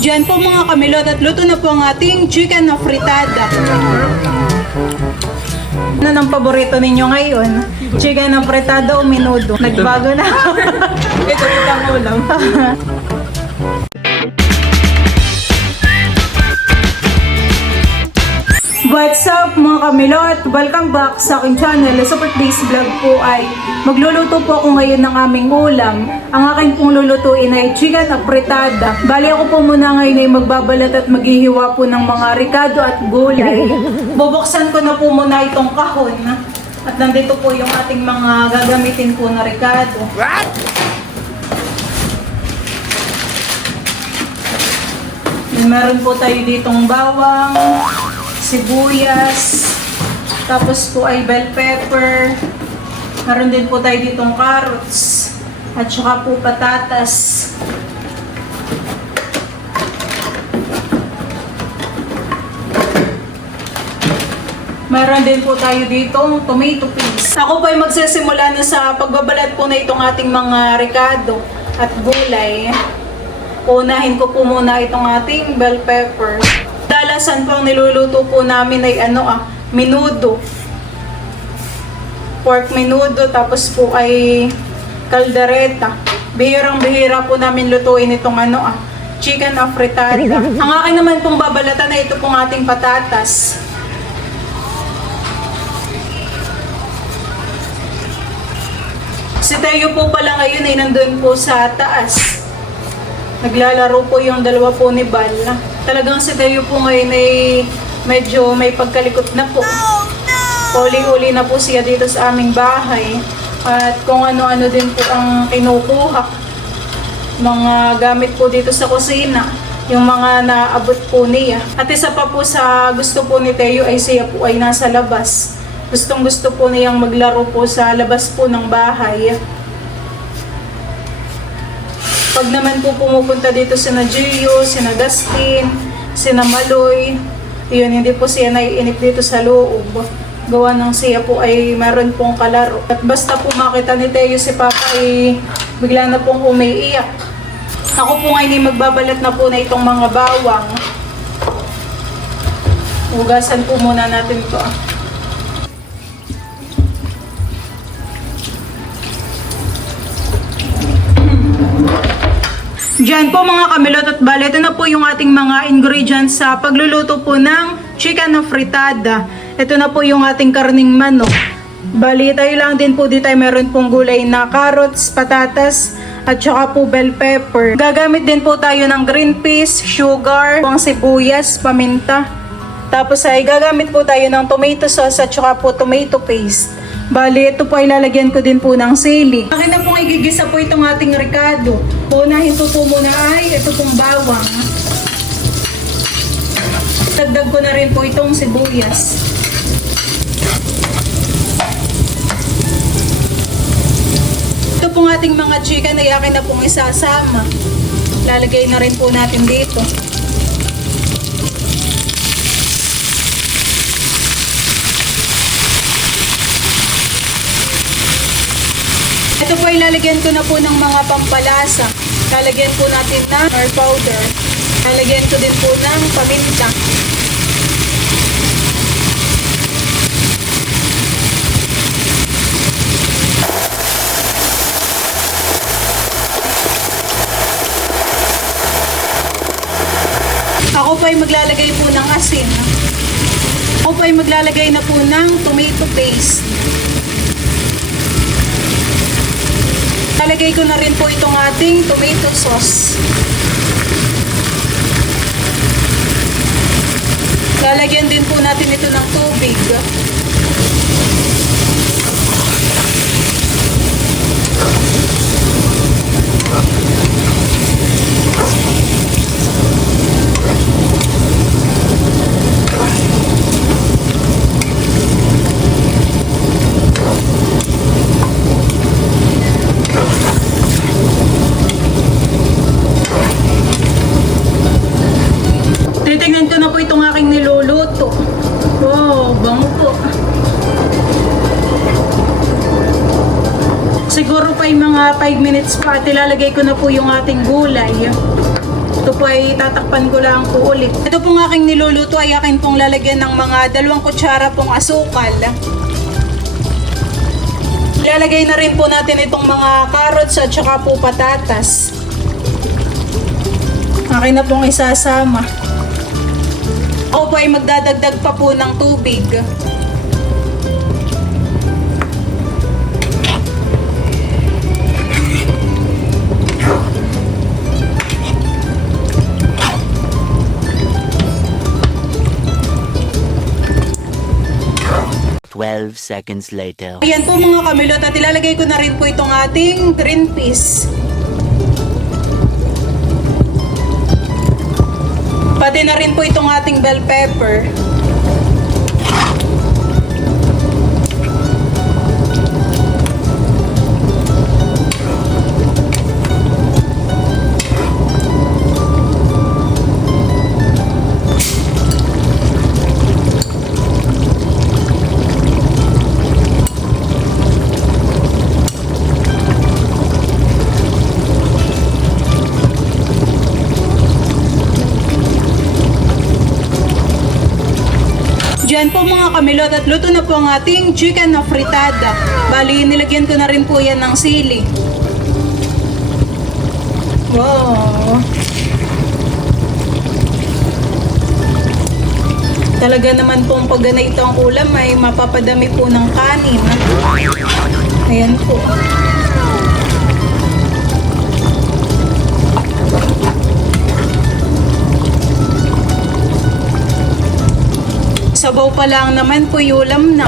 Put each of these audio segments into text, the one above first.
Diyan po mga kamilot at luto na po ang ating chicken na fritada. Ano ang paborito ninyo ngayon? Chicken na fritada o menudo? Nagbago na. Ito ang ulam. What's up mga kamilot? Welcome back sa aking channel. Sa today's vlog po ay magluluto po ako ngayon ng aming ulam. Ang aking pong lulutuin ay chicken na fritada. Bali ako po muna ngayon ay magbabalat at maghihiwa po ng mga ricado at gulay. Bubuksan ko na po muna itong kahon. At nandito po yung ating mga gagamitin po na ricado. Meron po tayo ditong bawang, sibuyas, tapos po ay bell pepper, meron din po tayo ditong carrots, at saka po patatas. Meron din po tayo ditong tomato paste. Ako po ay magsisimula na sa pagbabalat po na itong ating mga ricado at gulay. Unahin ko po muna itong ating bell pepper. Dalasan po ang niluluto po namin ay menudo. Pork menudo, tapos po ay caldereta. Bihirang-bihira po namin lutuin itong chicken na fritada. Ang akin naman pong babalatan na ito pong ating patatas. Si Tayo po pala ngayon ay nandun po sa taas. Naglalaro po yung dalawa po ni Bal. Talagang si Tayo po ngayon ay medyo may pagkalikot na po. Uli-uli na po siya dito sa aming bahay. At kung ano-ano din po ang kinukuha. Mga gamit po dito sa kusina. Yung mga naabot po niya. At isa pa po sa gusto po ni Tayo ay siya po ay nasa labas. Gustong-gusto po niyang maglaro po sa labas po ng bahay. Pag naman po pumupunta dito sina Gio, sina Dustin, sina Maloy, yun, hindi po siya naiinip dito sa loob. Gawa ng siya po ay meron pong kalaro. At basta po makita ni Teo si Papa ay bigla na pong umiiyak. Ako po ngayon ay magbabalat na po na itong mga bawang. Hugasan po muna natin to. Diyan po mga kamilot at bale, ito na po yung ating mga ingredients sa pagluluto po ng chicken na fritada. Ito na po yung ating karning manok. Bali, tayo lang din po dito ay meron pong gulay na carrots, patatas, at saka po bell pepper. Gagamit din po tayo ng green peas, sugar, pang sibuyas, paminta. Tapos ay gagamit po tayo ng tomato sauce at saka po tomato paste. Bali, ito po ay lalagyan ko din po ng sili. Akin na pong igigisa po itong ating ricado. Unahin po muna ay ito pong bawang. Dagdag ko na rin po itong sibuyas. Ito pong ating mga chicken ay akin na pong isasama. Lalagay na rin po natin dito. Ito po ay lalagyan ko na po ng mga pampalasa. Lalagyan po natin ng hair powder. Lalagyan ko din po ng paminta. Ako po ay maglalagay po ng asin. Ako po ay maglalagay na po ng tomato paste. Lalagay ko na rin po itong ating tomato sauce. Lalagyan din po natin ito ng tubig. Titignan ko na po itong aking niluluto. Wow, bango po. Siguro pa yung mga 5 minutes pa at ilalagay ko na po yung ating gulay. Ito po ay tatakpan ko lang po ulit. Ito pong aking niluluto ay akin pong lalagyan ng mga 2 kutsara pong asukal. Ilalagay na rin po natin itong mga carrots at saka po patatas. Akin na pong isasama. Ako po ay magdadagdag pa po ng tubig. Seconds later. Ayan po mga kamilot at ilalagay ko na rin po itong ating green peas. Pati na rin po itong ating bell pepper. Diyan po mga kamilot at luto na po ang ating chicken na fritada. Bali, nilagyan ko na rin po yan ng sili. Wow! Talaga naman po pag ganito ang ulam ay mapapadami po ng kanin. Ayan po. Sabaw pa lang naman po yung ulam na.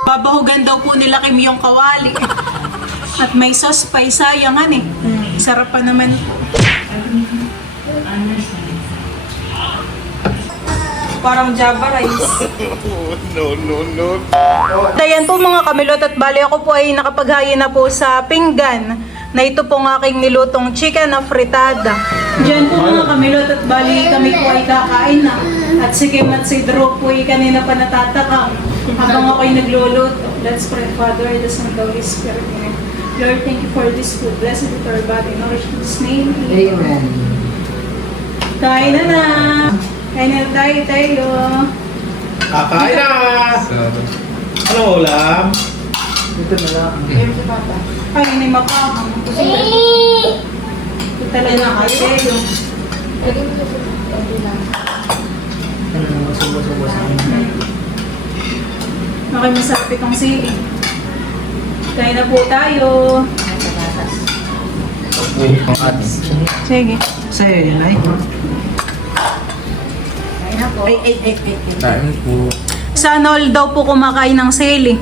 Babahugan daw po nila Kim yung kawali. At may sauce pa, sayangan eh. Sarap pa naman. Parang Java rice. No. Ayan po mga kamilot at bali ako po ay nakapaghain na po sa pinggan na ito pong aking nilutong chicken na fritada. Diyan po mga kamilot at bali kami po ay kakain na. At si Kim at si Drew po ay kanina pa natatakam habang ako ay nagluluto. Let's pray, Father, the Son, the Holy Spirit. Amen. Lord, thank you for this food. Blessed is our body. Nourish in His name. Amen. Kain na na! Kain na tayo. Kakain na! Ano ulam? Ito na lang. Kain na mapahang. Ito talaga na kayo. Ano naman subo-subo sa akin. Okay, masarap itong sili. Kain na po tayo. Sige. Sa'yo yun ay? Ay. Kain po. Sana all daw po kumakain ng sili.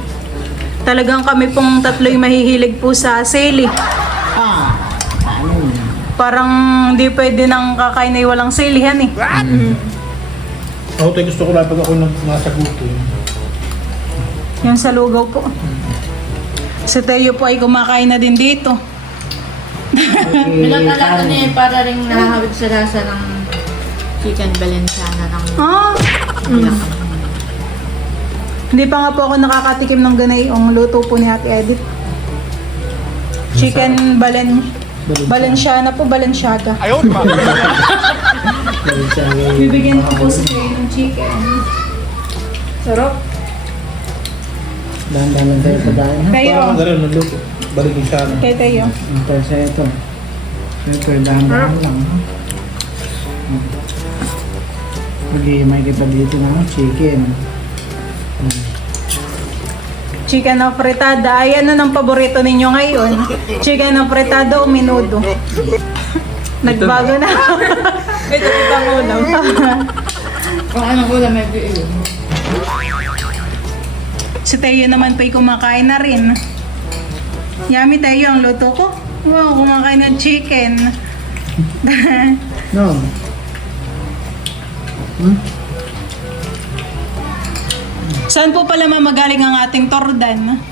Talagang kami pong tatlo'y mahihilig po sa sili. Ano yun? Parang hindi pwede nang kakain na walang silihan eh. Ako tayo gusto ko lang pag ako nasa guto. Yung sa lugaw po. Si Teo po ay kumakain na din dito. Pinag-alato niya yung para rin nahahawig sa lasa ng chicken valenciana ng Ah! Hindi pa nga po ako nakakatikim ng ganay ang luto po ni Ate Edith. Chicken Balenciana po, Balenciaga. Bibigyan ko po sa ng chicken. Sarap. Dahan-dahan lang tayo pagkain ha? Kayo, Parang gano'n nagluto. Balikin siya na. kay Teo. Ito sa'yo ito. Ito, dahan-dahan lang ha? Mag-iimay kita dito na chicken. Chicken na fritada. Ay, ano ng paborito ninyo ngayon? Chicken na fritada o menudo? Nagbago na. Ito ibang ulam. Kung anong ulam may iyon. Si Teo naman po'y kumakain na rin. Yummy, Teo, ang luto ko. Wow, kumakain ng chicken. No. Saan po pala mamagaling ang ating tordan?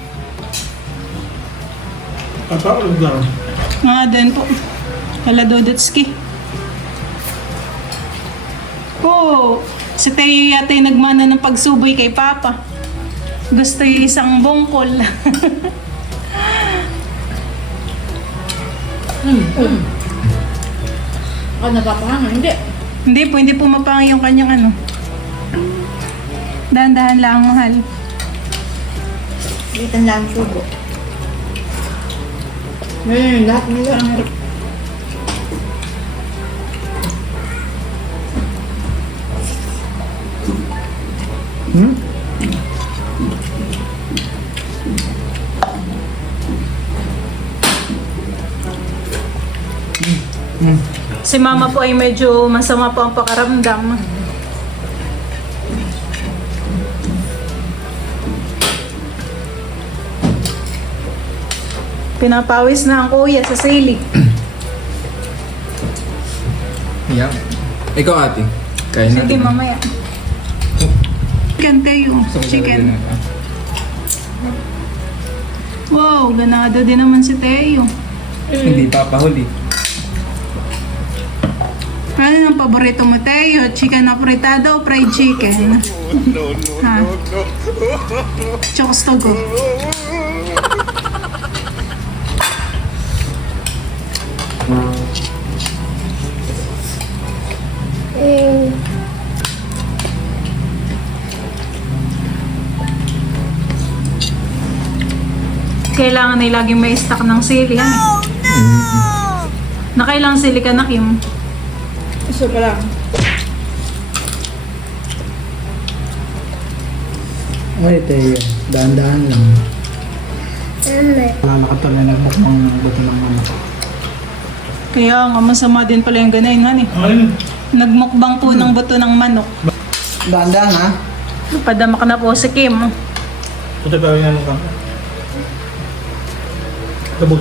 Apa, lugar. Mga doon po. Kala Dodotski. Oh, si Teo yata yung nagmana ng pagsuboy kay Papa. Gusto yung isang bongkol. Ako napapangan, hindi. Hindi po mapangay yung kanyang ano. Dahan-dahan lang, mahal. Itan lang subo. Lahat nila ang hirap. Si Mama po ay medyo masama po ang pakaramdam. Pinapawis na ang kuya sa silig. Yeah. Ikaw ate, kain natin. Sige, mamaya. Chicken tayo. Chicken. Wow, ganado din naman si Teo. Hindi papahuli. Ano ang paborito mo, Teo? Chicken na fritado o fried chicken? Ha? Chokos togo. Kailangan ay laging may stock ng sili, ha? Nakailang sili ka na, Kim? Isa pa lang. Ay, Teo. Dahan-dahan lang. Wala nakatuloy nagmukbang ng buto ng manok. Kaya nga, masama din pala yung ganayin, ha? Ayun. Nagmukbang po ng buto ng manok. Dahan-dahan ha? Padamak na po si Kim. Ito pa yung ano ka. Dabog.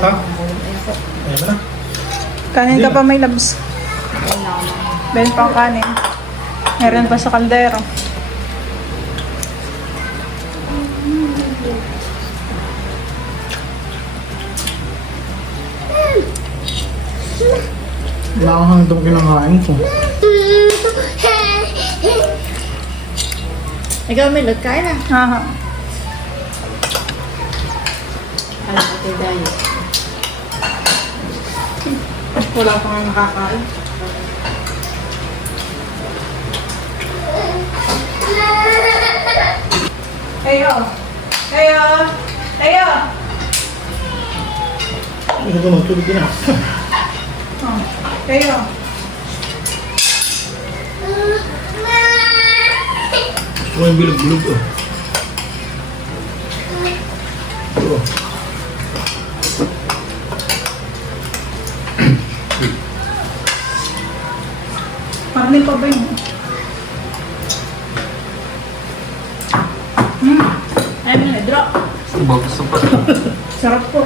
Ha? Ayaw ba na? Kanin ka pa, may labs. Ben pang kanin. Meron pa sa kaldero. Nakahang itong kinakain ko. Ikaw may kain na. Aha. Alam ko tayo diet. Wala pa nga nakakain. Tayo! Tayo! Tayo! Ito ko magtulog din ah. Oh, tayo! Gusto ko yung bilog-bilog oh. Oh. Parang pa ba yun? Ay, may na-drop. Gusto pa. Sarap po.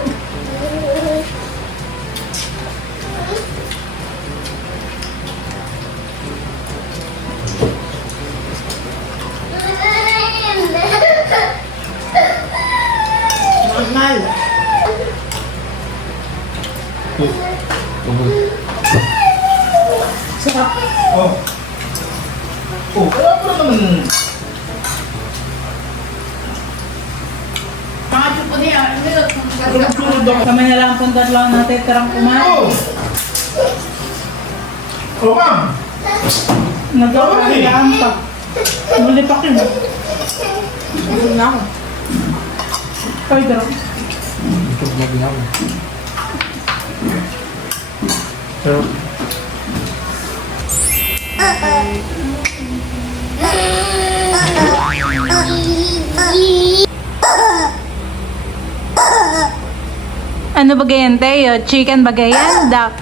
Normal. Sarap. Oh. Oh, wala pa naman. Mga chupo niya. Tulog ako. Kami na lang punta lang natin tarang kumain. Oh! Oh, ma'am! Nagkakalaan pa. Muli pa kin. Gusto na ako. Ay, darap. Ito na ginawa. Pero, Ano ba ganyan, Teo? Chicken ba ganyan? Duck?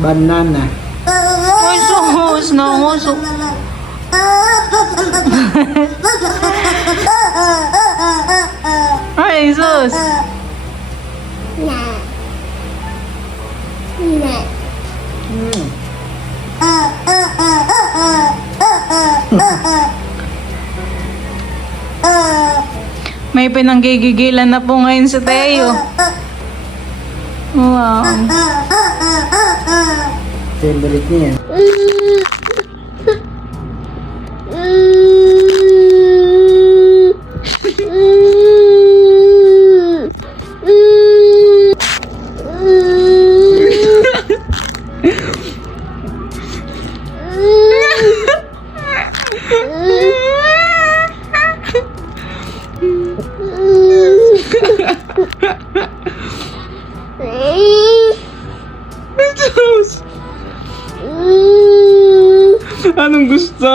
Banana. Ay, sus, nanguso. Ay, sus. May pinanggigigilan na po ngayon sa Teo. Wow. Favorite niya. Anong gusto?